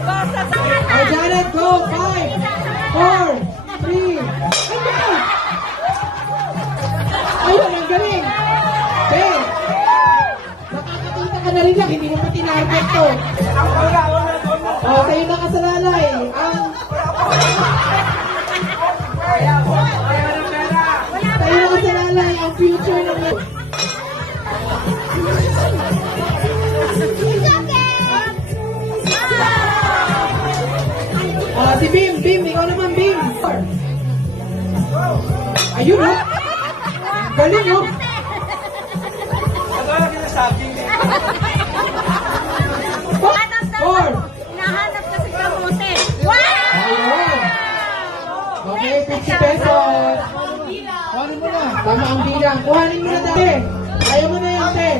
Oh, Janet, go! 5, 4, 3, ayun, ang galing! Ben, nakakakita ka na rin lang, hindi mo pa tinarget to. Oh, sa'yo nakasalalay. Sa'yo nakasalalay ang future ng si Bim, ikaw naman, Bim. Ayun, oh. Galing, oh. Ano yung kinasabing eh? 4. Hinahanap kasi kamote. Wow! Ayun. Okay, 50 pesos. Kuhanin mo na. Tama ang bilang. Kuhanin mo na dati. Ayaw mo na yan, te.